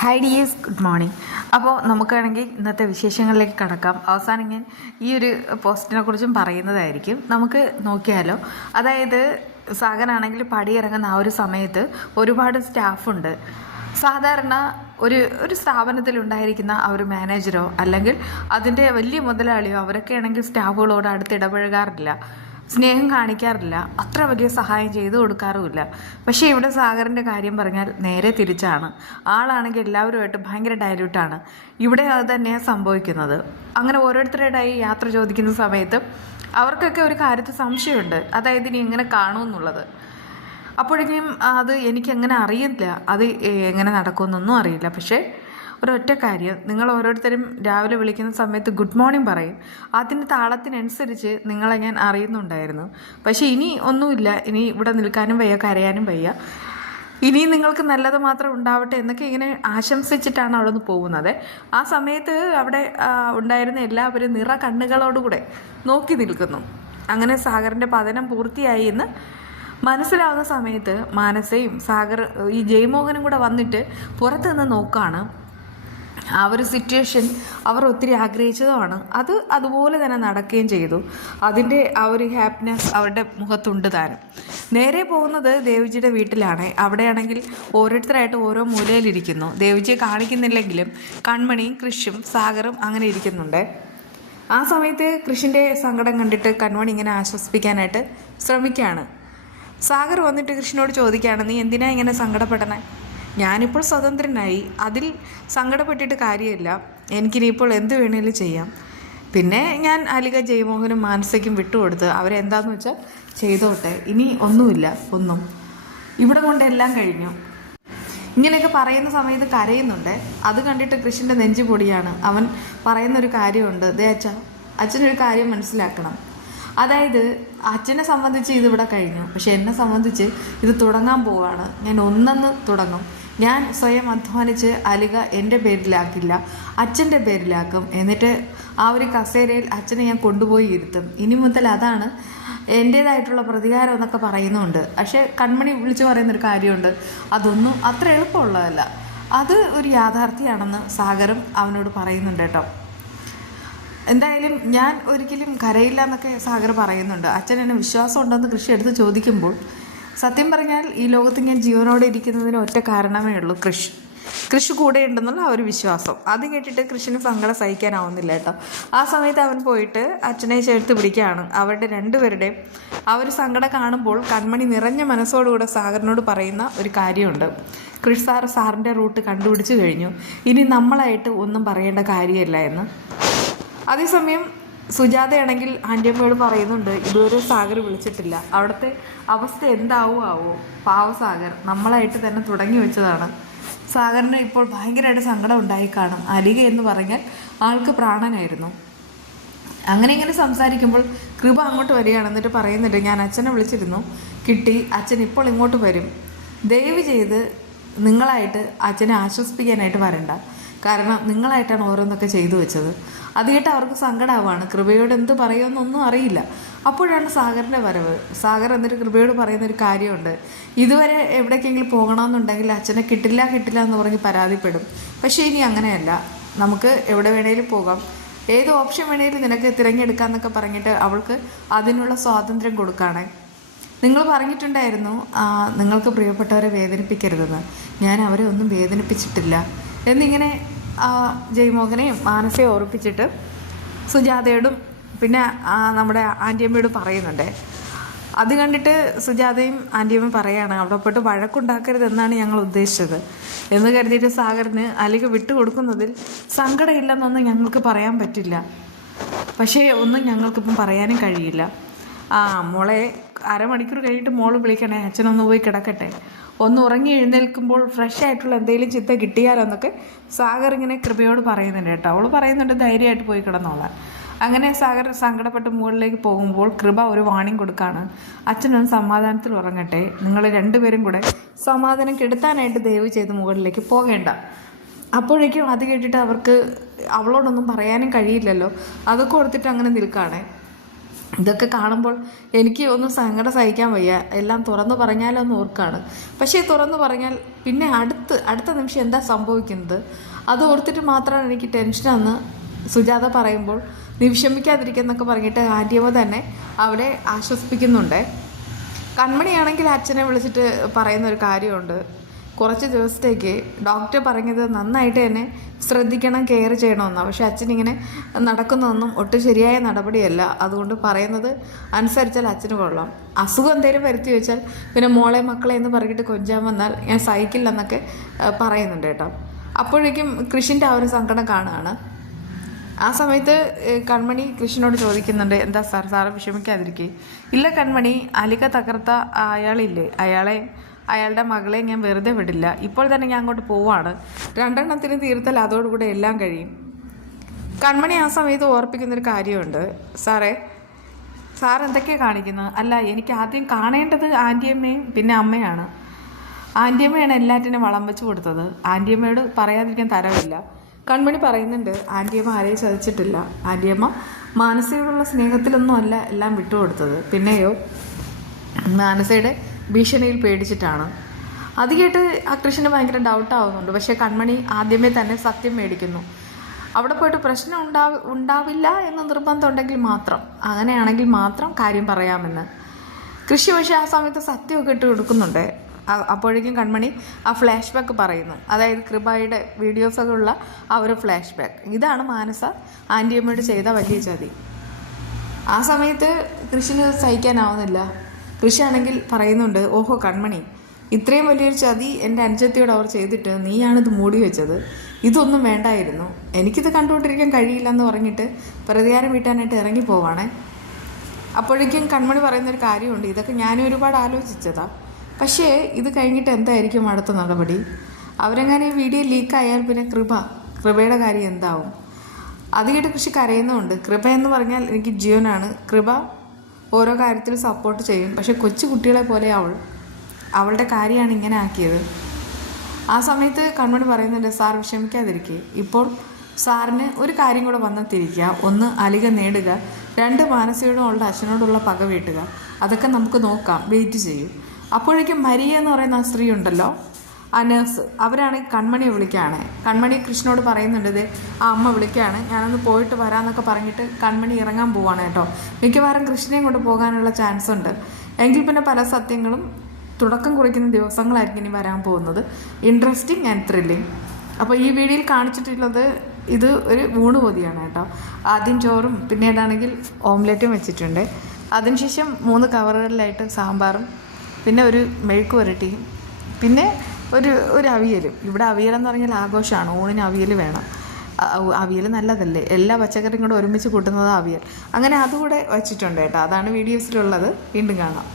Hi dears, good morning. അപ്പോൾ നമുക്കാണെങ്കിൽ ഇന്നത്തെ വിശേഷങ്ങളിലേക്ക് കടക്കാം. അവസാനം ഞാൻ ഈ ഒരു പോസ്റ്റിനെ കുറിച്ചും പറയുന്നതായിരിക്കും. നമുക്ക് നോക്കിയാലോ. അതായത് സാഗനാണെങ്കിൽ പടിയിറങ്ങുന്ന ആ ഒരു സമയത്ത് ഒരുപാട് സ്റ്റാഫുണ്ട്. സാധാരണ ഒരു ഒരു സ്ഥാപനത്തിലുണ്ടായിരിക്കുന്ന ആ ഒരു മാനേജറോ അല്ലെങ്കിൽ അതിൻ്റെ വലിയ മുതലാളിയോ അവരൊക്കെ ആണെങ്കിൽ സ്റ്റാഫുകളോട് അടുത്ത് ഇടപഴകാറില്ല, സ്നേഹം കാണിക്കാറില്ല, അത്ര വലിയ സഹായം ചെയ്തു കൊടുക്കാറുമില്ല. പക്ഷേ ഇവിടെ സാഗറിൻ്റെ കാര്യം പറഞ്ഞാൽ നേരെ തിരിച്ചാണ്. ആളാണെങ്കിൽ എല്ലാവരുമായിട്ട് ഭയങ്കര ഡയലൂട്ടാണ്. ഇവിടെ അത് തന്നെയാണ് സംഭവിക്കുന്നത്. അങ്ങനെ ഓരോരുത്തരുടെയായി യാത്ര ചോദിക്കുന്ന സമയത്ത് അവർക്കൊക്കെ ഒരു കാര്യത്തിൽ സംശയമുണ്ട്, അതായത് ഇനി എങ്ങനെ കാണുമെന്നുള്ളത്. അപ്പോഴേക്കും അത് എനിക്കെങ്ങനെ അറിയില്ല, അത് എങ്ങനെ നടക്കുമെന്നൊന്നും അറിയില്ല. പക്ഷേ ഒരൊറ്റ കാര്യം, നിങ്ങൾ ഓരോരുത്തരും രാവിലെ വിളിക്കുന്ന സമയത്ത് ഗുഡ് മോർണിംഗ് പറയും. അതിൻ്റെ താളത്തിനനുസരിച്ച് നിങ്ങളെ ഞാൻ അറിയുന്നുണ്ടായിരുന്നു. പക്ഷേ ഇനി ഒന്നുമില്ല, ഇനി ഇവിടെ നിൽക്കാനും വയ്യ, കരയാനും വയ്യ, ഇനിയും നിങ്ങൾക്ക് നല്ലത് മാത്രം ഉണ്ടാവട്ടെ എന്നൊക്കെ ഇങ്ങനെ ആശംസിച്ചിട്ടാണ് അവിടെ നിന്ന് പോകുന്നത്. ആ സമയത്ത് അവിടെ ഉണ്ടായിരുന്ന എല്ലാവരും നിറ കണ്ണുകളോടുകൂടെ നോക്കി നിൽക്കുന്നു. അങ്ങനെ സാഗറിൻ്റെ പതനം പൂർത്തിയായി എന്ന് മനസ്സിലാവുന്ന സമയത്ത് മാനസയും സാഗർ ഈ ജയമോഹനും കൂടെ വന്നിട്ട് പുറത്ത് നിന്ന് നോക്കുകയാണ്. ആ ഒരു സിറ്റുവേഷൻ അവർ ഒത്തിരി ആഗ്രഹിച്ചതുമാണ്. അത് അതുപോലെ തന്നെ നടക്കുകയും ചെയ്തു. അതിൻ്റെ ആ ഒരു ഹാപ്പിനെസ് അവരുടെ മുഖത്തുണ്ട് താനും. നേരെ പോകുന്നത് ദേവിജിയുടെ വീട്ടിലാണ്. അവിടെയാണെങ്കിൽ ഓരോരുത്തരായിട്ട് ഓരോ മൂലയിലിരിക്കുന്നു. ദേവിജിയെ കാണിക്കുന്നില്ലെങ്കിലും കൺമണിയും കൃഷും സാഗറും അങ്ങനെ ഇരിക്കുന്നുണ്ട്. ആ സമയത്ത് കൃഷിൻ്റെ സങ്കടം കണ്ടിട്ട് കൺമണി ഇങ്ങനെ ആശ്വസിപ്പിക്കാനായിട്ട് ശ്രമിക്കുകയാണ്. സാഗർ വന്നിട്ട് കൃഷ്ണനോട് ചോദിക്കുകയാണ്, നീ എന്തിനാ ഇങ്ങനെ സങ്കടപ്പെടണേ? ഞാനിപ്പോൾ സ്വതന്ത്രനായി, അതിൽ സങ്കടപ്പെട്ടിട്ട് കാര്യമില്ല. എനിക്കിനിയിപ്പോൾ എന്ത് വേണേലും ചെയ്യാം. പിന്നെ ഞാൻ അലിക ജയമോഹനും മാനസയ്ക്കും വിട്ടുകൊടുത്ത് അവരെന്താണെന്ന് വെച്ചാൽ ചെയ്തോട്ടെ. ഇനി ഒന്നുമില്ല, ഒന്നും ഇവിടെ കൊണ്ടെല്ലാം കഴിഞ്ഞു. ഇങ്ങനെയൊക്കെ പറയുന്ന സമയത്ത് കരയുന്നുണ്ട്. അത് കണ്ടിട്ട് കൃഷ്ണൻ്റെ നെഞ്ചു പൊടിയാണ്. അവൻ പറയുന്നൊരു കാര്യമുണ്ട്, ദേ അച്ഛനൊരു കാര്യം മനസ്സിലാക്കണം. അതായത് അച്ഛനെ സംബന്ധിച്ച് ഇതിവിടെ കഴിഞ്ഞു, പക്ഷെ എന്നെ സംബന്ധിച്ച് ഇത് തുടങ്ങാൻ പോവുകയാണ്. ഞാൻ ഒന്നെന്ന് തുടങ്ങും. ഞാൻ സ്വയം അധ്വാനിച്ച് അലിക എൻ്റെ പേരിലാക്കില്ല, അച്ഛൻ്റെ പേരിലാക്കും. എന്നിട്ട് ആ ഒരു കസേരയിൽ അച്ഛനെ ഞാൻ കൊണ്ടുപോയി ഇരുത്തും. ഇനി മുതൽ അതാണ് എൻ്റേതായിട്ടുള്ള പ്രതികാരം എന്നൊക്കെ പറയുന്നുണ്ട്. പക്ഷേ കൺമണി വിളിച്ചു പറയുന്നൊരു കാര്യമുണ്ട്, അതൊന്നും അത്ര എളുപ്പമുള്ളതല്ല. അത് ഒരു യാഥാർത്ഥ്യമാണെന്ന് സാഗറും അവനോട് പറയുന്നുണ്ട് കേട്ടോ. എന്തായാലും ഞാൻ ഒരിക്കലും കരയില്ല എന്നൊക്കെ സാഗർ പറയുന്നുണ്ട്. അച്ഛൻ എന്നെ വിശ്വാസം ഉണ്ടെന്ന് കൃഷി എടുത്ത് ചോദിക്കുമ്പോൾ സത്യം പറഞ്ഞാൽ ഈ ലോകത്ത് ഞാൻ ജീവനോടെ ഇരിക്കുന്നതിന് ഒറ്റ കാരണമേ ഉള്ളൂ, കൃഷി കൂടെ ഉണ്ടെന്നുള്ള ആ ഒരു വിശ്വാസം. അത് കേട്ടിട്ട് കൃഷിന് സങ്കടം സഹിക്കാനാവുന്നില്ല കേട്ടോ. ആ സമയത്ത് അവൻ പോയിട്ട് അച്ഛനെ ചേർത്ത് പിടിക്കുകയാണ്. അവരുടെ രണ്ടുപേരുടെയും ആ ഒരു സങ്കടം കാണുമ്പോൾ കൺമണി നിറഞ്ഞ മനസ്സോടുകൂടെ സാഗറിനോട് പറയുന്ന ഒരു കാര്യമുണ്ട്, കൃഷി സാറിൻ്റെ റൂട്ട് കണ്ടുപിടിച്ച് കഴിഞ്ഞു, ഇനി നമ്മളായിട്ട് ഒന്നും പറയേണ്ട കാര്യമില്ല എന്ന്. അതേസമയം സുജാതയാണെങ്കിൽ ആൻറ്റിയമ്മയോട് പറയുന്നുണ്ട്, ഇതുവരെ സാഗർ വിളിച്ചിട്ടില്ല, അവിടുത്തെ അവസ്ഥ എന്താവോ പാവ സാഗർ നമ്മളായിട്ട് തന്നെ തുടങ്ങി വെച്ചതാണ്. സാഗറിന് ഇപ്പോൾ ഭയങ്കരമായിട്ട് സങ്കടം ഉണ്ടായി കാണും. അലിക എന്ന് പറഞ്ഞാൽ ആൾക്ക് പ്രാണനായിരുന്നു. അങ്ങനെ ഇങ്ങനെ സംസാരിക്കുമ്പോൾ കൃപ അങ്ങോട്ട് വരികയാണ്. എന്നിട്ട് പറയുന്നുണ്ട്, ഞാൻ അച്ഛനെ വിളിച്ചിരുന്നു, കിട്ടി, അച്ഛൻ ഇപ്പോൾ ഇങ്ങോട്ട് വരും. ദയവ് ചെയ്ത് നിങ്ങളായിട്ട് അച്ഛനെ ആശ്വസിപ്പിക്കാനായിട്ട് വരണ്ട, കാരണം നിങ്ങളായിട്ടാണ് ഓരോന്നൊക്കെ ചെയ്തു വെച്ചത്. അത് കേട്ട് അവർക്ക് സങ്കടമാവാണ്. കൃപയോട് എന്ത് പറയുമെന്നൊന്നും അറിയില്ല. അപ്പോഴാണ് സാഗറിൻ്റെ വരവ്. സാഗർ എന്നിട്ട് കൃപയോട് പറയുന്നൊരു കാര്യമുണ്ട്, ഇതുവരെ എവിടേക്കെങ്കിലും പോകണമെന്നുണ്ടെങ്കിൽ അച്ഛനെ കിട്ടില്ല എന്ന് പറഞ്ഞ് പരാതിപ്പെടും. പക്ഷേ ഇനി അങ്ങനെയല്ല, നമുക്ക് എവിടെ വേണേലും പോകാം, ഏത് ഓപ്ഷൻ വേണേലും നിനക്ക് തിരഞ്ഞെടുക്കാമെന്നൊക്കെ പറഞ്ഞിട്ട് അവൾക്ക് അതിനുള്ള സ്വാതന്ത്ര്യം കൊടുക്കുകയാണ്. നിങ്ങൾ പറഞ്ഞിട്ടുണ്ടായിരുന്നു നിങ്ങൾക്ക് പ്രിയപ്പെട്ടവരെ വേദനിപ്പിക്കരുതെന്ന്. ഞാൻ അവരെ ഒന്നും വേദനിപ്പിച്ചിട്ടില്ല എന്നിങ്ങനെ ജയമോഹനെയും മാനസയെ ഓർപ്പിച്ചിട്ട് സുജാതയോടും പിന്നെ നമ്മുടെ ആൻറ്റിയമ്മയോടും പറയുന്നുണ്ട്. അത് കണ്ടിട്ട് സുജാതയും ആൻറ്റിയമ്മയും പറയുകയാണ്, അവിടെ പോയിട്ട് വഴക്കുണ്ടാക്കരുതെന്നാണ് ഞങ്ങൾ ഉദ്ദേശിച്ചത് എന്ന് കരുതിയിട്ട് സാഗറിന് അലിക വിട്ടുകൊടുക്കുന്നതിൽ സങ്കടമില്ലെന്നൊന്നും ഞങ്ങൾക്ക് പറയാൻ പറ്റില്ല. പക്ഷേ ഒന്നും ഞങ്ങൾക്കിപ്പം പറയാനും കഴിയില്ല. മോളെ അരമണിക്കൂർ കഴിഞ്ഞിട്ട് മോള് വിളിക്കണേ, അച്ഛനൊന്ന് പോയി കിടക്കട്ടെ, ഒന്ന് ഉറങ്ങി എഴുന്നേൽക്കുമ്പോൾ ഫ്രഷ് ആയിട്ടുള്ള എന്തെങ്കിലും ചിത്ത കിട്ടിയാലോ എന്നൊക്കെ സാഗർ ഇങ്ങനെ കൃപയോട് പറയുന്നുണ്ട് കേട്ടോ. അവൾ പറയുന്നുണ്ട് ധൈര്യമായിട്ട് പോയി കിടന്നോളാം. അങ്ങനെ സാഗർ സങ്കടപ്പെട്ട് മുകളിലേക്ക് പോകുമ്പോൾ കൃപ ഒരു വാണിംഗ് കൊടുക്കുകയാണ്, അച്ഛനൊന്ന് സമാധാനത്തിൽ ഉറങ്ങട്ടെ, നിങ്ങൾ രണ്ടുപേരും കൂടെ സമാധാനം കെടുത്താനായിട്ട് ദയവ് ചെയ്ത് മുകളിലേക്ക് പോകേണ്ട. അപ്പോഴേക്കും അത് കേട്ടിട്ട് അവൾക്ക് അവളോടൊന്നും പറയാനും കഴിയില്ലല്ലോ. അതൊക്കെ ഓർത്തിട്ട് അങ്ങനെ നിൽക്കുകയാണ്. ഇതൊക്കെ കാണുമ്പോൾ എനിക്ക് ഒന്നും സങ്കടം സഹിക്കാൻ വയ്യ. എല്ലാം തുറന്നു പറഞ്ഞാലോ എന്ന് ഓർക്കാണ്. പക്ഷേ തുറന്നു പറഞ്ഞാൽ പിന്നെ അടുത്ത നിമിഷം എന്താ സംഭവിക്കുന്നത് അത് ഓർത്തിട്ട് മാത്രമാണ് എനിക്ക് ടെൻഷനാന്ന് സുജാത പറയുമ്പോൾ നീ വിഷമിക്കാതിരിക്കുന്നൊക്കെ പറഞ്ഞിട്ട് ആൻറ്റിയമ്മ തന്നെ അവളെ ആശ്വസിപ്പിക്കുന്നുണ്ട്. കൺമണിയാണെങ്കിൽ അച്ഛനെ വിളിച്ചിട്ട് പറയുന്നൊരു കാര്യമുണ്ട്. കുറച്ച് ദിവസത്തേക്ക് ഡോക്ടർ പറഞ്ഞത് നന്നായിട്ട് തന്നെ ശ്രദ്ധിക്കണം, കെയർ ചെയ്യണമെന്നാണ്. പക്ഷെ അച്ഛനിങ്ങനെ നടക്കുന്നതൊന്നും ഒട്ടും ശരിയായ നടപടിയല്ല. അതുകൊണ്ട് പറയുന്നത് അനുസരിച്ചാൽ അച്ഛന് കൊള്ളാം. അസുഖം എന്തെങ്കിലും വരുത്തി വെച്ചാൽ പിന്നെ മോളെ മക്കളെ എന്ന് പറഞ്ഞിട്ട് കൊഞ്ചാൻ വന്നാൽ ഞാൻ സഹിക്കില്ലെന്നൊക്കെ പറയുന്നുണ്ട് കേട്ടോ. അപ്പോഴേക്കും കൃഷിൻ്റെ ആ ഒരു സങ്കടം കാണുകയാണ്. ആ സമയത്ത് കൺമണി കൃഷ്ണനോട് ചോദിക്കുന്നുണ്ട്, എന്താ സാറ് വിഷമിക്കാതിരിക്കേ? ഇല്ല കൺമണി, അലിക തകർത്ത അയാളില്ലേ, അയാളുടെ മകളെ ഞാൻ വെറുതെ വിടില്ല. ഇപ്പോൾ തന്നെ ഞാൻ അങ്ങോട്ട് പോവാണ്. 2 എണ്ണത്തിന് തീർത്താൽ അതോടുകൂടെ എല്ലാം കഴിയും. കൺമണി ആ സമയത്ത് ഓർപ്പിക്കുന്നൊരു കാര്യമുണ്ട്. സാർ എന്തൊക്കെയാണ് കാണിക്കുന്നത്? അല്ല, എനിക്ക് ആദ്യം കാണേണ്ടത് ആൻറ്റിയമ്മയും പിന്നെ അമ്മയാണ്. ആൻറ്റിയമ്മയാണ് എല്ലാറ്റിനും വളം വെച്ച് കൊടുത്തത്. ആൻറ്റിയമ്മയോട് പറയാതിരിക്കാൻ തരവില്ല. കൺമണി പറയുന്നുണ്ട്, ആൻറ്റിയമ്മ ആരെയും ചതിച്ചിട്ടില്ല. ആൻറ്റിയമ്മ മാനസയോടുള്ള സ്നേഹത്തിലൊന്നും അല്ല എല്ലാം വിട്ടുകൊടുത്തത്. പിന്നെയോ മാനസയുടെ ഭീഷണിയിൽ പേടിച്ചിട്ടാണ്. അത് കേട്ട് ആ കൃഷ്ണന് ഭയങ്കര ഡൗട്ടാവുന്നുണ്ട്. പക്ഷേ കൺമണി ആദ്യമേ തന്നെ സത്യം മേടിക്കുന്നു. അവിടെ പോയിട്ട് പ്രശ്നം ഉണ്ടാവില്ല എന്ന് നിർബന്ധമുണ്ടെങ്കിൽ മാത്രം, അങ്ങനെയാണെങ്കിൽ മാത്രം കാര്യം പറയാമെന്ന്. കൃഷി പക്ഷേ ആ സമയത്ത് സത്യമൊക്കെ ഇട്ട് കൊടുക്കുന്നുണ്ട്. അപ്പോഴേക്കും കൺമണി ആ ഫ്ലാഷ് ബാക്ക് പറയുന്നു. അതായത് കൃപയുടെ വീഡിയോസൊക്കെ ഉള്ള ആ ഒരു ഫ്ലാഷ് ബാക്ക്. ഇതാണ് മാനസ ആൻറ്റിയമ്മയോട് ചെയ്ത വലിയ ചതി. ആ സമയത്ത് കൃഷിന് സഹിക്കാനാവുന്നില്ല. കൃഷി ആണെങ്കിൽ പറയുന്നുണ്ട്, ഓഹോ കൺമണി, ഇത്രയും വലിയൊരു ചതി എൻ്റെ അനുജത്തിയോട് അവർ ചെയ്തിട്ട് നീയാണിത് മൂടി വെച്ചത്. ഇതൊന്നും വേണ്ടായിരുന്നു. എനിക്കിത് കണ്ടുകൊണ്ടിരിക്കാൻ കഴിയില്ല എന്ന് പറഞ്ഞിട്ട് പ്രതികാരം വീട്ടാനായിട്ട് ഇറങ്ങിപ്പോവാണേ. അപ്പോഴേക്കും കൺമണി പറയുന്നൊരു കാര്യമുണ്ട്, ഇതൊക്കെ ഞാനും ഒരുപാട് ആലോചിച്ചതാ. പക്ഷേ ഇത് കഴിഞ്ഞിട്ട് എന്തായിരിക്കും അടുത്ത നടപടി? അവരെങ്ങനെ ഈ വീഡിയോ ലീക്കായാൽ പിന്നെ കൃപയുടെ കാര്യം എന്താവും? അത് കേട്ട് കൃഷി കരയുന്നുണ്ട്. കൃപ എന്ന് പറഞ്ഞാൽ എനിക്ക് ജീവനാണ്. കൃപ ഓരോ കാര്യത്തിൽ സപ്പോർട്ട് ചെയ്യും. പക്ഷെ കൊച്ചു കുട്ടികളെ പോലെ അവളുടെ കാര്യമാണ് ഇങ്ങനെ ആക്കിയത്. ആ സമയത്ത് കൺമണി പറയുന്നുണ്ട്, സാർ വിഷമിക്കാതിരിക്കുക. ഇപ്പോൾ സാറിന് ഒരു കാര്യം കൂടെ വന്നെത്തിരിക്കുക. 1 അലിക നേടുക, 2 മാനസയോടും അവളുടെ അച്ഛനോടുള്ള പക വീട്ടുക. അതൊക്കെ നമുക്ക് നോക്കാം, വെയിറ്റ് ചെയ്യും. അപ്പോഴേക്കും മരിയ എന്ന് പറയുന്ന ആ സ്ത്രീ ഉണ്ടല്ലോ, ആ നേഴ്സ്, അവരാണ് കൺമണിയെ വിളിക്കുകയാണ്. കൺമണി കൃഷ്ണനോട് പറയുന്നുണ്ട്, ആ അമ്മ വിളിക്കുകയാണ്, ഞാനൊന്ന് പോയിട്ട് വരാമെന്നൊക്കെ പറഞ്ഞിട്ട് കൺമണി ഇറങ്ങാൻ പോവാണ് കേട്ടോ. മിക്കവാറും കൃഷ്ണനെയും കൊണ്ട് പോകാനുള്ള ചാൻസ് ഉണ്ട്. എങ്കിൽ പിന്നെ പല സത്യങ്ങളും തുടക്കം കുറിക്കുന്ന ദിവസങ്ങളായിരിക്കും ഇനി വരാൻ പോകുന്നത്. Interesting and thrilling. അപ്പോൾ ഈ വീഡിയോയിൽ കാണിച്ചിട്ടുള്ളത് ഇത് ഒരു ഊണ് പൊതിയാണ് കേട്ടോ. ആദ്യം ചോറും പിന്നീടാണെങ്കിൽ ഓംലെറ്റും വെച്ചിട്ടുണ്ട്. അതിനുശേഷം 3 കവറുകളിലായിട്ട് സാമ്പാറും പിന്നെ ഒരു മെഴുക്ക് പുരട്ടിയും പിന്നെ ഒരു അവിയലും. ഇവിടെ അവിയലെന്ന് പറഞ്ഞാൽ ആഘോഷമാണ്. ഊണിന് അവിയൽ വേണം. അവിയൽ നല്ലതല്ലേ, എല്ലാ പച്ചക്കറിയും കൂടെ ഒരുമിച്ച് കൂട്ടുന്നത് അവിയൽ. അങ്ങനെ അതുകൂടെ വച്ചിട്ടുണ്ട് കേട്ടോ. അതാണ് വീഡിയോസിലുള്ളത്. വീണ്ടും കാണാം.